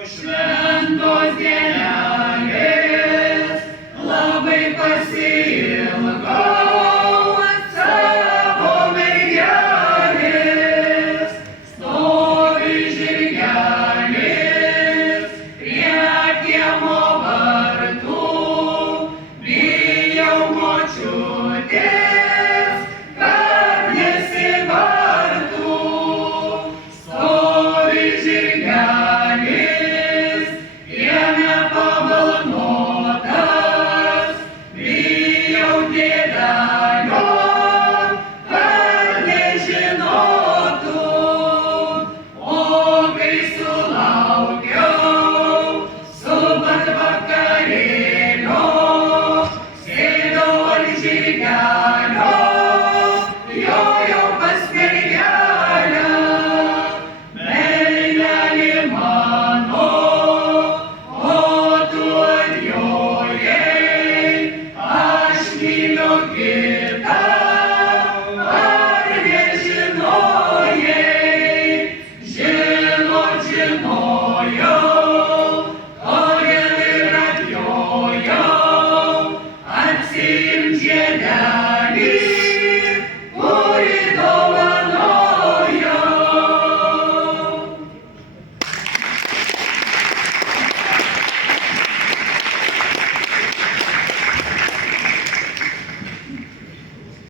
Šventos dienelės, labai pasiilgau savo mergelės. Stovi žirgelis prie kiemo vartų, bijau močiutės, kad nesibartų. Stovi žirgelis kieme pabalnotas, bijau tėvelio, kad nežinotų. O kai sulaukiau subat vakarėlio, sėdau ant žirgelio, jojau pas mergelę. Mergelė mano, o tu atjojai, aš myliu kitą,